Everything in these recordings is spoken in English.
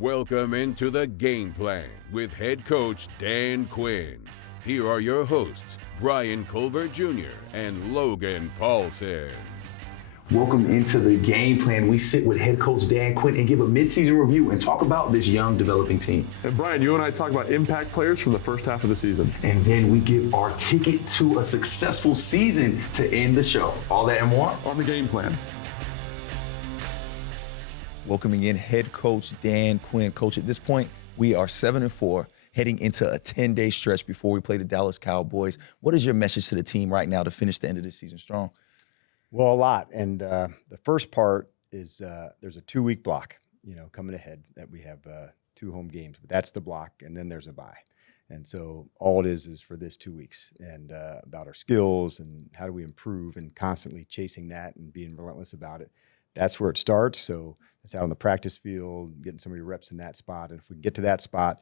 Welcome into the Game Plan with head coach Dan Quinn. Here are your hosts, Bryan Colbert Jr. and Logan Paulsen. Welcome into the Game Plan. We sit with head coach Dan Quinn and give a midseason review and talk about this young developing team. And Bryan, you and I talk about impact players from the first half of the season. And then we give our ticket to a successful season to end the show. All that and more on the Game Plan. Welcoming in head coach Dan Quinn. Coach, at this point, we are 7-4, heading into a 10-day stretch before we play the Dallas Cowboys. What is your message to the team right now to finish the end of this season strong? Well, a lot. And the first part is there's a 2-week block, coming ahead that we have 2 home games. But that's the block, and then there's a bye. And so all it is for this 2 weeks and about our skills and how do we improve and constantly chasing that and being relentless about it. That's where it starts. So it's out on the practice field, getting some of your reps in that spot. And if we get to that spot,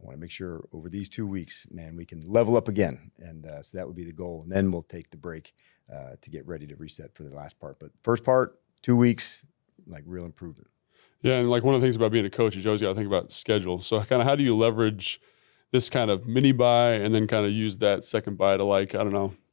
I want to make sure over these 2 weeks, man, we can level up again. And so that would be the goal. And then we'll take the break to get ready to reset for the last part. But first part, 2 weeks, like real improvement. Yeah, and like one of the things about being a coach is you always got to think about schedule. So kind of how do you leverage this kind of mini bye and then kind of use that second bye to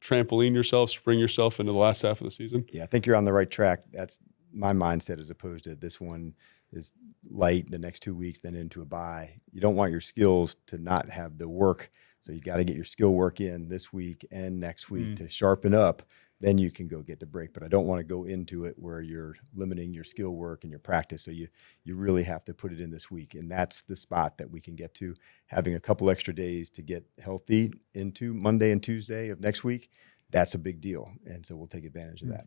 trampoline yourself, spring yourself into the last half of the season? Yeah, I think you're on the right track. That's my mindset as opposed to this one is light the next 2 weeks, then into a bye. You don't want your skills to not have the work. So you got to get your skill work in this week and next week to sharpen up. Then you can go get the break. But I don't want to go into it where you're limiting your skill work and your practice. So you really have to put it in this week. And that's the spot that we can get to. Having a couple extra days to get healthy into Monday and Tuesday of next week, that's a big deal. And so we'll take advantage of that.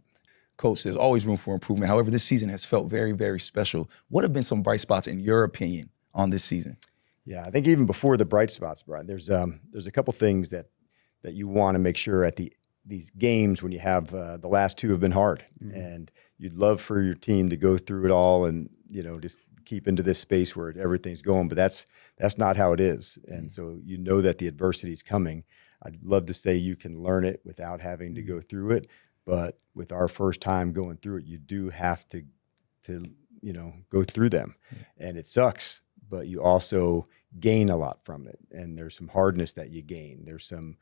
Coach, there's always room for improvement. However, this season has felt very, very special. What have been some bright spots in your opinion on this season? Yeah, I think even before the bright spots, Bryan, there's a couple things that you want to make sure at these games when you have the last 2 have been hard, and you'd love for your team to go through it all and just keep into this space where everything's going, but that's not how it is, and so that the adversity is coming. I'd love to say you can learn it without having to go through it, but with our first time going through it, you do have to go through them, and it sucks. But you also gain a lot from it. And there's some hardness that you gain. There's some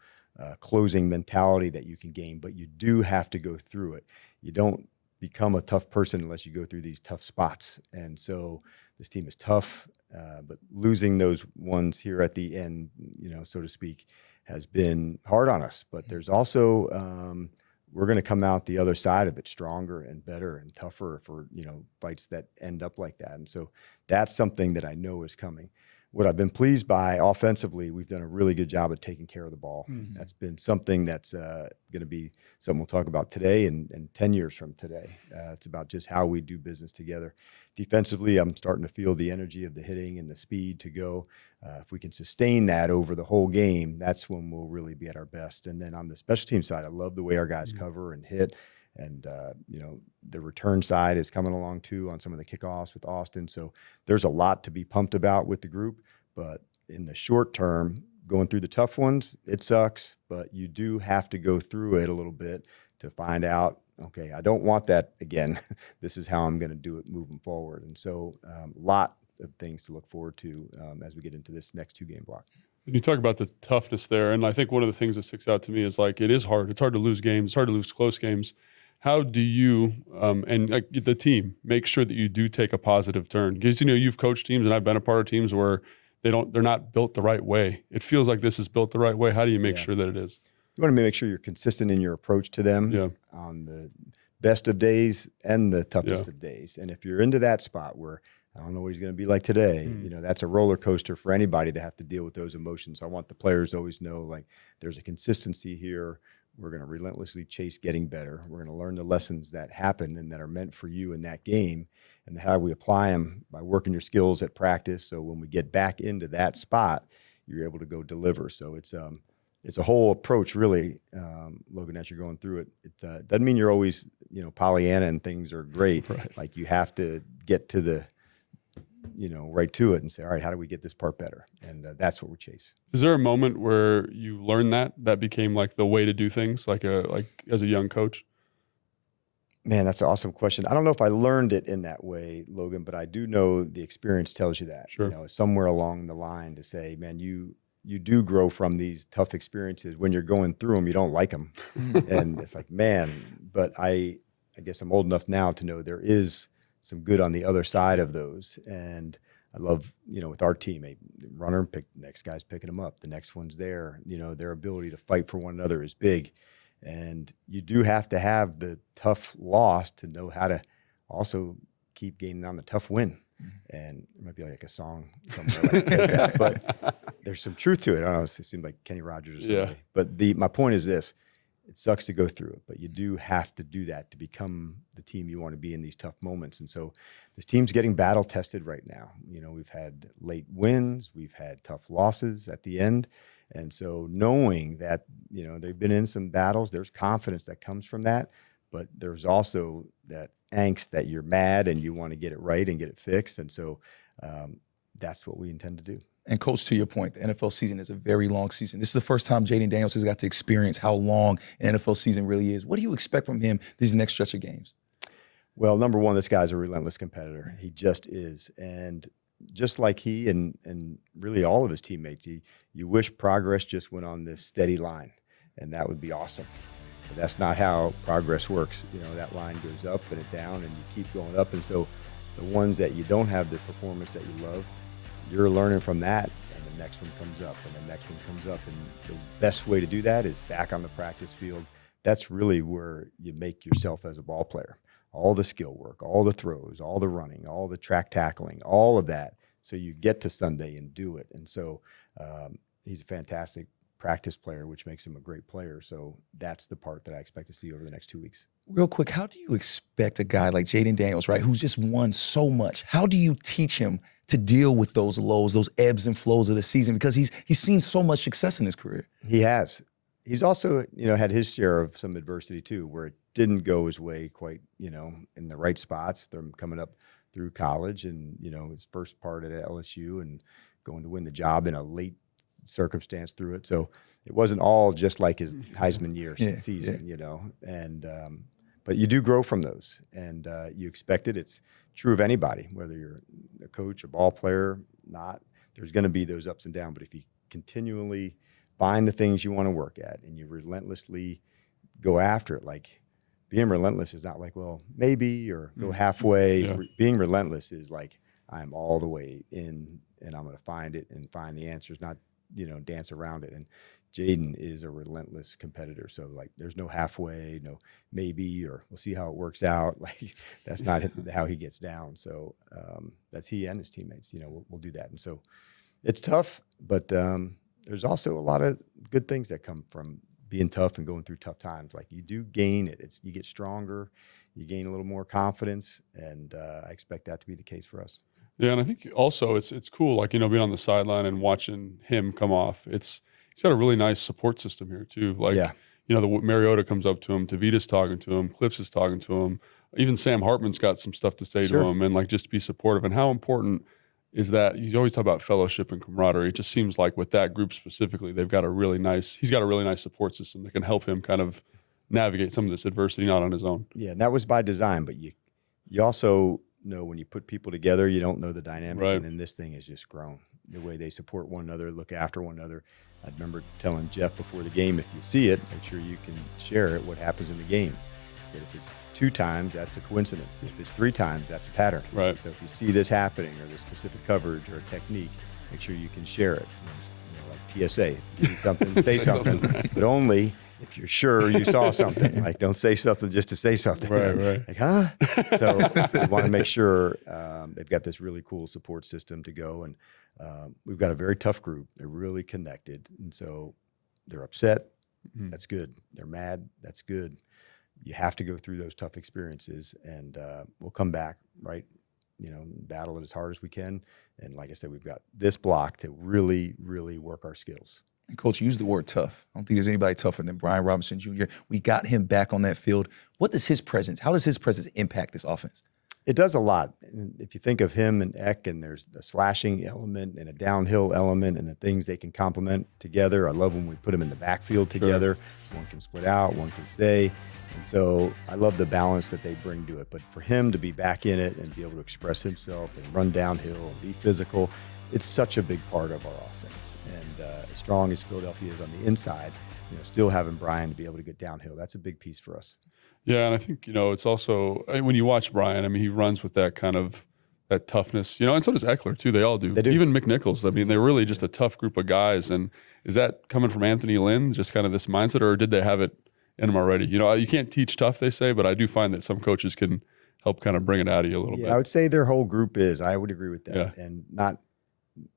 closing mentality that you can gain, but you do have to go through it. You don't become a tough person unless you go through these tough spots. And so this team is tough, but losing those ones here at the end, so to speak, has been hard on us. But there's also we're going to come out the other side of it stronger and better and tougher for, fights that end up like that. And so that's something that I know is coming. What I've been pleased by offensively, we've done a really good job of taking care of the ball. That's been something that's going to be something we'll talk about today and 10 years from today. It's about just how we do business together. Defensively, I'm starting to feel the energy of the hitting and the speed to go. If we can sustain that over the whole game, that's when we'll really be at our best. And then on the special team side, I love the way our guys cover and hit. And, the return side is coming along too on some of the kickoffs with Austin. So there's a lot to be pumped about with the group. But in the short term, going through the tough ones, it sucks. But you do have to go through it a little bit to find out, okay, I don't want that again. This is how I'm going to do it moving forward. And so a lot of things to look forward to as we get into this next 2-game block. And you talk about the toughness there. And I think one of the things that sticks out to me is it is hard. It's hard to lose games. It's hard to lose close games. How do you and the team make sure that you do take a positive turn? Because you've coached teams, and I've been a part of teams where they're not built the right way. It feels like this is built the right way. How do you make sure that it is? You want to make sure you're consistent in your approach to them on the best of days and the toughest of days. And if you're into that spot where I don't know what he's going to be like today, that's a roller coaster for anybody to have to deal with those emotions. I want the players to always know there's a consistency here. We're going to relentlessly chase getting better. We're going to learn the lessons that happen and that are meant for you in that game, and how we apply them by working your skills at practice. So when we get back into that spot, you're able to go deliver. So it's a whole approach, really, Logan, as you're going through it. It doesn't mean you're always, Pollyanna and things are great. Right. You have to get to the right to it and say, all right, how do we get this part better? And that's what we chase. Is there a moment where you learned that became the way to do things, like as a young coach? Man, that's an awesome question. I don't know if I learned it in that way, Logan, but I do know the experience tells you that. Sure. You know, somewhere along the line to say, man, you do grow from these tough experiences. When you're going through them, you don't like them. And it's like, man, but I guess I'm old enough now to know there is some good on the other side of those. And I love, you know, with our team, a runner, next guy's picking them up. The next one's there. You know, their ability to fight for one another is big. And you do have to have the tough loss to know how to also keep gaining on the tough win. And it might be like a song somewhere like that, but there's some truth to it. I don't know, it seems like Kenny Rogers or something. Yeah. But my point is this: it sucks to go through it, but you do have to do that to become the team you want to be in these tough moments. And so this team's getting battle tested right now. You know, we've had late wins, we've had tough losses at the end. And so knowing that, you know, they've been in some battles, there's confidence that comes from that, but there's also that angst that you're mad and you want to get it right and get it fixed. And so that's what we intend to do. And Coach, to your point, the NFL season is a very long season. This is the first time Jaden Daniels has got to experience how long an NFL season really is. What do you expect from him these next stretch of games? Well, number one, this guy's a relentless competitor. He just is. And just like he and really all of his teammates, you wish progress just went on this steady line, and that would be awesome. But that's not how progress works. You know, that line goes up and it down, and you keep going up. And so the ones that you don't have the performance that you love, you're learning from that, and the next one comes up, and the next one comes up. And the best way to do that is back on the practice field. That's really where you make yourself as a ball player. All the skill work, all the throws, all the running, all the track tackling, all of that. So you get to Sunday and do it. And so he's a fantastic practice player, which makes him a great player. So that's the part that I expect to see over the next 2 weeks. Real quick, how do you expect a guy like Jaden Daniels, right, who's just won so much, how do you teach him to deal with those lows, those ebbs and flows of the season? Because he's seen so much success in his career. He has. He's also, you know, had his share of some adversity too, where it didn't go his way quite, you know, in the right spots. They're coming up through college and, you know, his first part at LSU and going to win the job in a late circumstance through it. So it wasn't all just like his Heisman year season, you know, and, but you do grow from those, and you expect it. It's true of anybody, whether you're a coach, a ball player, not. There's going to be those ups and downs, but if you continually find the things you want to work at and you relentlessly go after it, like being relentless is not like, well, maybe, or go halfway. Yeah. Being relentless is like, I'm all the way in and I'm going to find it and find the answers, not, you know, dance around it. And Jaden is a relentless competitor. So like, there's no halfway, no maybe, or we'll see how it works out. Like that's not how he gets down. So that's he and his teammates, you know, we'll do that. And so it's tough, but there's also a lot of good things that come from being tough and going through tough times. Like you do gain it. You get stronger, you gain a little more confidence, and I expect that to be the case for us. Yeah, and I think also it's cool, like, you know, being on the sideline and watching him come off. He's got a really nice support system here too. Like, you know, the Mariota comes up to him, Tavita's talking to him, Cliffs is talking to him, even Sam Hartman's got some stuff to say to him, and like just be supportive. And how important is that? You always talk about fellowship and camaraderie. It just seems like with that group specifically, he's got a really nice support system that can help him kind of navigate some of this adversity, not on his own. Yeah, and that was by design, but you also know when you put people together, you don't know the dynamic, and then this thing has just grown. The way they support one another, look after one another. I remember telling Jeff before the game, if you see it, make sure you can share it, what happens in the game. I said if it's 2 times, that's a coincidence. If it's 3 times, that's a pattern. Right. So if you see this happening or this specific coverage or technique, make sure you can share it. You know, like TSA, if you see something, say something, but only if you're sure you saw something. Like, don't say something just to say something. Right. Like, huh? So we want to make sure they've got this really cool support system to go. And we've got a very tough group. They're really connected. And so they're upset. That's good. They're mad. That's good. You have to go through those tough experiences, and we'll come back, right? You know, battle it as hard as we can. And like I said, we've got this block to really, really work our skills. And Coach, you used the word tough. I don't think there's anybody tougher than Brian Robinson Jr. We got him back on that field. How does his presence impact this offense? It does a lot. And if you think of him and Eck, and there's the slashing element and a downhill element and the things they can complement together. I love when we put them in the backfield together. Sure. One can split out, one can stay. And so I love the balance that they bring to it. But for him to be back in it and be able to express himself and run downhill and be physical, it's such a big part of our offense. And as strong as Philadelphia is on the inside, still having Bryan to be able to get downhill, that's a big piece for us. Yeah, and I think, it's also, when you watch Bryan, I mean, he runs with that kind of, that toughness, and so does Eckler too. They all do. They do. Even McNichols. I mean, they're really just a tough group of guys. And is that coming from Anthony Lynn, just kind of this mindset, or did they have it in them already? You can't teach tough, they say, but I do find that some coaches can help kind of bring it out of you a little bit. I would say their whole group is. I would agree with that. Yeah. And not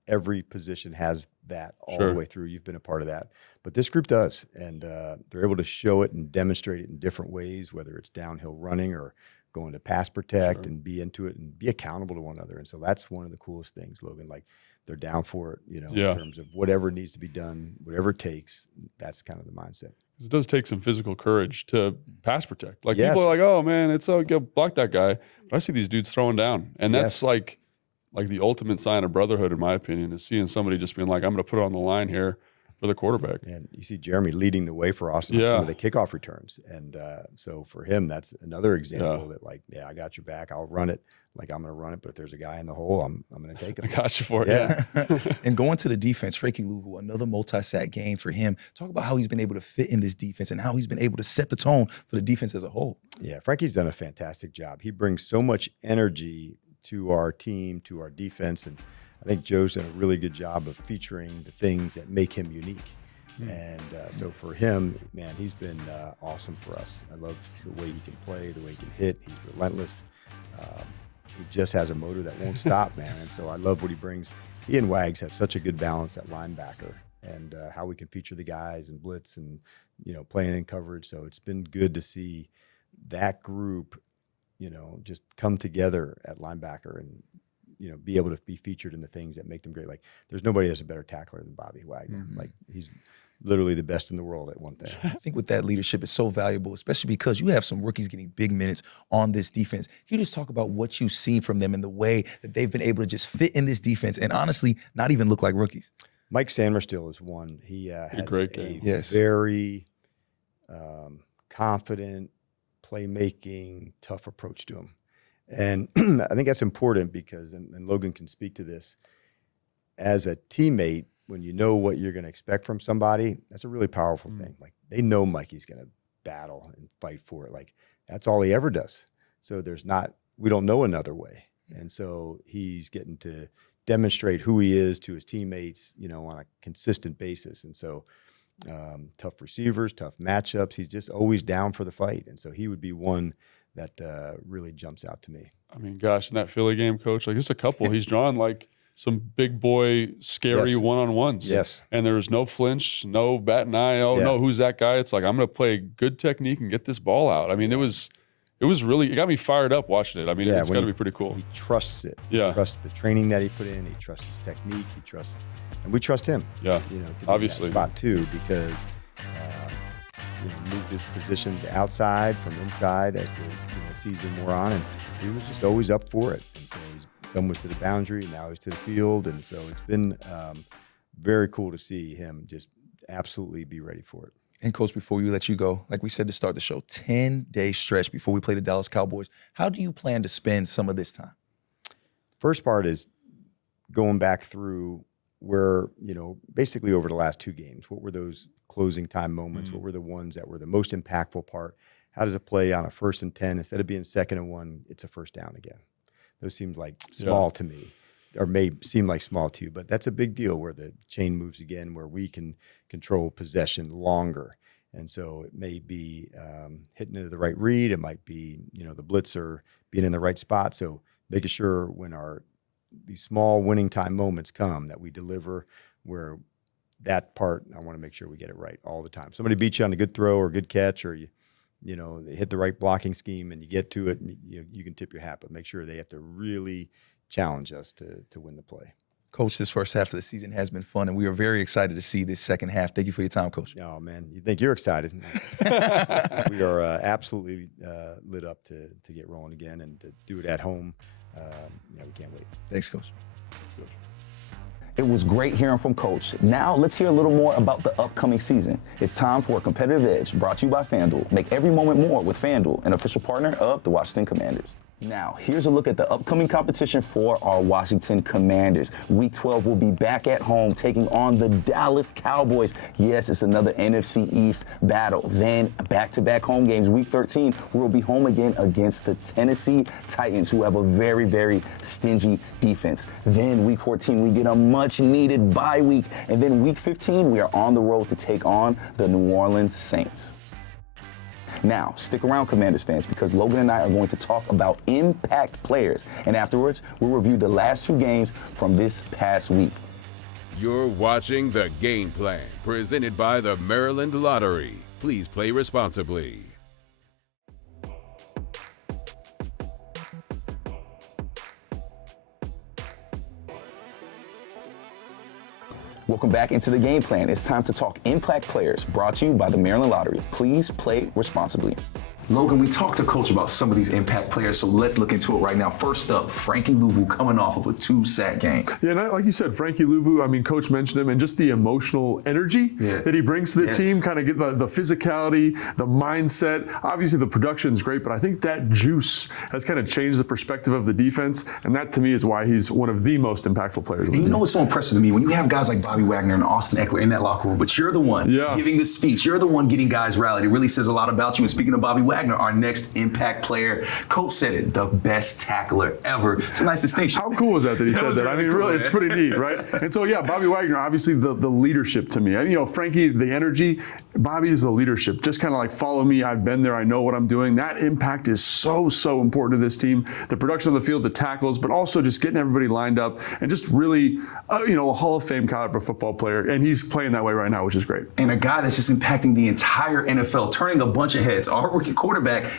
every position has that all Sure. the way through. You've been a part of that. But this group does. And they're able to show it and demonstrate it in different ways, whether it's downhill running or going to pass protect Sure. and be into it and be accountable to one another. And so that's one of the coolest things, Logan. Like, they're down for it, Yeah. in terms of whatever needs to be done, whatever it takes. That's kind of the mindset. It does take some physical courage to pass protect. Like, Yes. people are like, oh man, it's go block that guy. But I see these dudes throwing down. And that's Yes. like the ultimate sign of brotherhood, in my opinion, is seeing somebody just being like, I'm going to put it on the line here for the quarterback. And you see Jeremy leading the way for Austin on Yeah. some of the kickoff returns. And so for him, that's another example that, like, I got your back. I'll run it. Like, I'm going to run it. But if there's a guy in the hole, I'm going to take him. I got you for it. Yeah. And going to the defense, Frankie Louisville, another multi-sack game for him. Talk about how he's been able to fit in this defense and how he's been able to set the tone for the defense as a whole. Yeah, Frankie's done a fantastic job. He brings so much energy to our team, to our defense. And I think Joe's done a really good job of featuring the things that make him unique. And so for him, man, he's been awesome for us. I love the way he can play, the way he can hit. He's relentless. He just has a motor that won't stop, man. And so I love what he brings. He and Wags have such a good balance at linebacker, and how we can feature the guys and blitz and, playing in coverage. So it's been good to see that group, just come together at linebacker and, be able to be featured in the things that make them great. Like, there's nobody that's a better tackler than Bobby Wagner. Mm-hmm. Like, he's literally the best in the world at one thing. I think with that leadership, it's so valuable, especially because you have some rookies getting big minutes on this defense. Can you just talk about what you've seen from them and the way that they've been able to just fit in this defense and honestly not even look like rookies? Mike Sandmerstill is one. He has a great game. Yes. very confident, playmaking, tough approach to him. And I think that's important because, and Logan can speak to this, as a teammate, when you know what you're going to expect from somebody, that's a really powerful thing. Like, they know Mikey's going to battle and fight for it. Like, that's all he ever does. So we don't know another way. And so he's getting to demonstrate who he is to his teammates, on a consistent basis. And so tough receivers, tough matchups. He's just always down for the fight. And so he would be one that really jumps out to me. I mean, gosh, in that Philly game, Coach, like, just a couple, he's drawn like some big boy, scary Yes. one-on-ones. Yes. And there was no flinch, no bat and eye. Oh, Yeah. no, who's that guy? It's like, I'm going to play good technique and get this ball out. I mean, it got me fired up watching it. I mean, Yeah, it's when got to be pretty cool. He trusts it. Yeah. He trusts the training that he put in. He trusts his technique. And we trust him. Yeah, To be in that obviously. spot too, because moved his position to outside from inside as the season wore on, and he was just always up for it. And so some was to the boundary, now he's to the field, and so it's been very cool to see him just absolutely be ready for it. And Coach, before we let you go, like we said to start the show, 10-day stretch before we play the Dallas Cowboys. How do you plan to spend some of this time? First part is going back through where, basically over the last two games, what were those closing time moments? What were the ones that were the most impactful part? How does it play on a 1st and 10? Instead of being 2nd and 1, it's a first down again. Those seemed like small to me, or may seem like small to you, but that's a big deal where the chain moves again, where we can control possession longer. And so it may be hitting into the right read. It might be, the blitzer being in the right spot. So making sure when these small winning time moments come that we deliver, where that part, I want to make sure we get it right all the time. Somebody beats you on a good throw or good catch, or they hit the right blocking scheme and you get to it, and you can tip your hat, but make sure they have to really challenge us to win the play. Coach, this first half of the season has been fun, and we are very excited to see this second half. Thank you for your time, Coach. Oh, man, you think you're excited. We are absolutely lit up to get rolling again and to do it at home. We can't wait. Thanks, Coach. Thanks, Coach. It was great hearing from Coach. Now let's hear a little more about the upcoming season. It's time for a competitive edge brought to you by FanDuel. Make every moment more with FanDuel, an official partner of the Washington Commanders. Now, here's a look at the upcoming competition for our Washington Commanders. Week 12 will be back at home taking on the Dallas Cowboys. Yes, it's another NFC East battle. Then back-to-back home games. Week 13, we'll be home again against the Tennessee Titans, who have a very, very stingy defense. Then week 14, we get a much-needed bye week. And then week 15, we are on the road to take on the New Orleans Saints. Now, stick around, Commanders fans, because Logan and I are going to talk about impact players. And afterwards, we'll review the last 2 games from this past week. You're watching The Game Plan, presented by the Maryland Lottery. Please play responsibly. Welcome back into the Game Plan. It's time to talk impact players, brought to you by the Maryland Lottery. Please play responsibly. Logan, we talked to Coach about some of these impact players, so let's look into it right now. First up, Frankie Louvu coming off of a 2-sack game. Yeah, and like you said, Frankie Louvu, I mean, Coach mentioned him, and just the emotional energy that he brings to the team, kind of get the physicality, the mindset. Obviously, the production is great, but I think that juice has kind of changed the perspective of the defense, and that, to me, is why he's one of the most impactful players. You know what's so impressive to me? When you have guys like Bobby Wagner and Austin Eckler in that locker room, but you're the one giving the speech, you're the one getting guys rallied. It really says a lot about you. And speaking of Bobby Wagner, our next impact player, Coach said it, the best tackler ever. It's a nice distinction. How cool is that he said that? I mean, really, it's pretty neat, right? And so, yeah, Bobby Wagner, obviously the leadership to me. You know, Frankie, the energy, Bobby is the leadership. Just kind of like, follow me, I've been there, I know what I'm doing. That impact is so important to this team. The production on the field, the tackles, but also just getting everybody lined up and just really, a Hall of Fame caliber football player. And he's playing that way right now, which is great. And a guy that's just impacting the entire NFL, turning a bunch of heads. Our rookie quarterback,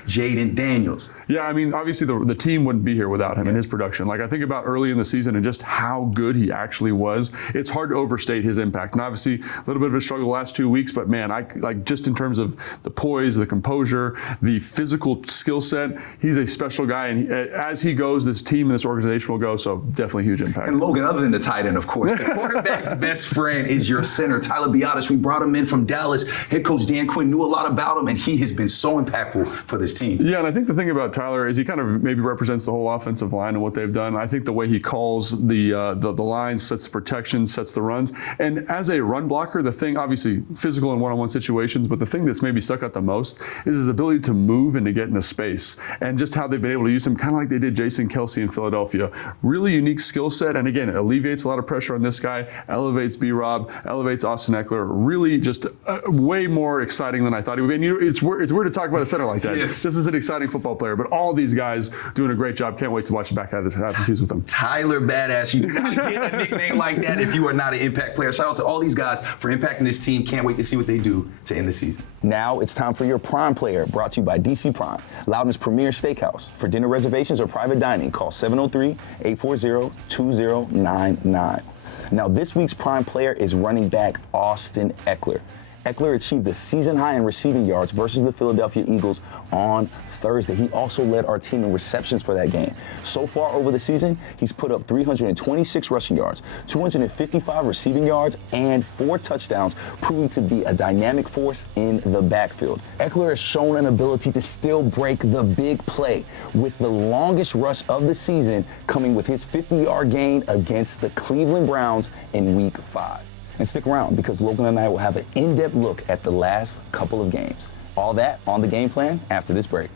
Jaden Daniels. Yeah, I mean, obviously the team wouldn't be here without him and his production. Like, I think about early in the season and just how good he actually was. It's hard to overstate his impact. And obviously a little bit of a struggle the last 2 weeks, but man, I like, just in terms of the poise, the composure, the physical skill set, he's a special guy. And as he goes, this team and this organization will go. So definitely huge impact. And Logan, other than the tight end, of course, the quarterback's best friend is your center, Tyler Biadasz. We brought him in from Dallas. Head coach Dan Quinn knew a lot about him, and he has been so impactful for this team. Yeah, and I think the thing about Tyler is he kind of maybe represents the whole offensive line and what they've done. I think the way he calls the lines, sets the protection, sets the runs. And as a run blocker, the thing, obviously physical in one-on-one situations, but the thing that's maybe stuck out the most is his ability to move and to get into space. And just how they've been able to use him, kind of like they did Jason Kelsey in Philadelphia. Really unique skill set, and again, alleviates a lot of pressure on this guy, elevates B-Rob, elevates Austin Eckler. Really just way more exciting than I thought he would be. And it's weird to talk about a center like that. Yes. This is an exciting football player, but all these guys doing a great job. Can't wait to watch the back half of the season with them. Tyler Badass, you do not get a nickname like that if you are not an impact player. Shout out to all these guys for impacting this team. Can't wait to see what they do to end the season. Now it's time for your Prime Player, brought to you by DC Prime, Loudoun's premier steakhouse. For dinner reservations or private dining, call 703-840-2099. Now this week's Prime Player is running back Austin Eckler. Eckler achieved a season high in receiving yards versus the Philadelphia Eagles on Thursday. He also led our team in receptions for that game. So far over the season, he's put up 326 rushing yards, 255 receiving yards, and 4 touchdowns, proving to be a dynamic force in the backfield. Eckler has shown an ability to still break the big play, with the longest rush of the season coming with his 50-yard gain against the Cleveland Browns in Week 5. And stick around, because Logan and I will have an in-depth look at the last couple of games. All that on the Game Plan after this break.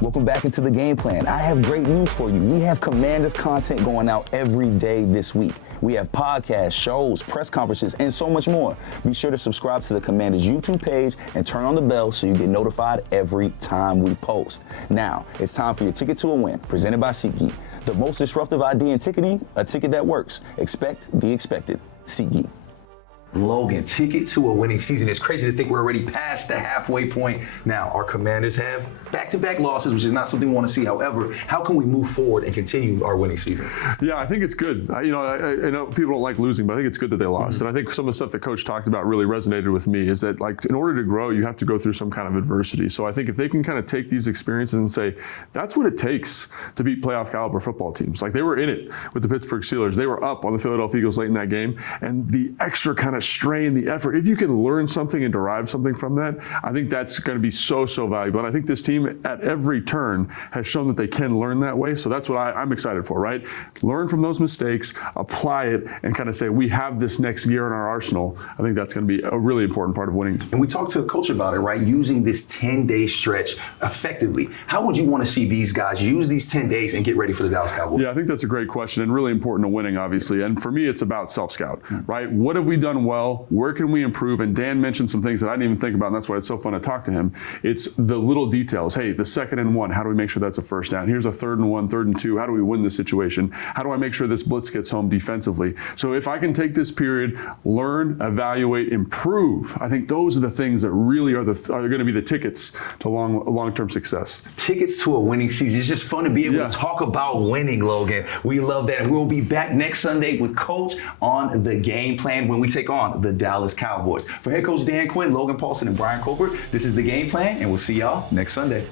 Welcome back into the Game Plan. I have great news for you. We have Commanders content going out every day this week. We have podcasts, shows, press conferences, and so much more. Be sure to subscribe to the Commanders YouTube page and turn on the bell so you get notified every time we post. Now, it's time for your Ticket to a Win, presented by SeatGeek. The most disruptive idea in ticketing, a ticket that works. Expect the expected. SeatGeek. Logan, ticket to a winning season. It's crazy to think we're already past the halfway point. Now, our Commanders have back-to-back losses, which is not something we want to see. However, how can we move forward and continue our winning season? Yeah, I think it's good. I know people don't like losing, but I think it's good that they lost. And I think some of the stuff that Coach talked about really resonated with me is that, like, in order to grow, you have to go through some kind of adversity. So I think if they can kind of take these experiences and say, that's what it takes to beat playoff caliber football teams. Like, they were in it with the Pittsburgh Steelers. They were up on the Philadelphia Eagles late in that game. And the extra kind of strain, the effort, if you can learn something and derive something from that, I think that's going to be so valuable. And I think this team at every turn has shown that they can learn that way. So that's what I'm excited for, right? Learn from those mistakes, apply it, and kind of say, we have this next gear in our arsenal. I think that's going to be a really important part of winning. And we talked to a coach about it, right? Using this 10-day stretch effectively. How would you want to see these guys use these 10 days and get ready for the Dallas Cowboys? Yeah, I think that's a great question and really important to winning, obviously. And for me, it's about self-scout, right? What have we done well? Where can we improve? And Dan mentioned some things that I didn't even think about, and that's why it's so fun to talk to him. It's the little details. Hey, the 2nd and 1, how do we make sure that's a first down? Here's a 3rd and 1, 3rd and 2. How do we win this situation? How do I make sure this blitz gets home defensively? So if I can take this period, learn, evaluate, improve, I think those are the things that really are going to be the tickets to long-term success. Tickets to a winning season. It's just fun to be able to talk about winning, Logan. We love that. And we'll be back next Sunday with Coach on the game plan when we take on the Dallas Cowboys. For head coach Dan Quinn, Logan Paulsen, and Bryan Colbert, this is the Game Plan, and we'll see y'all next Sunday.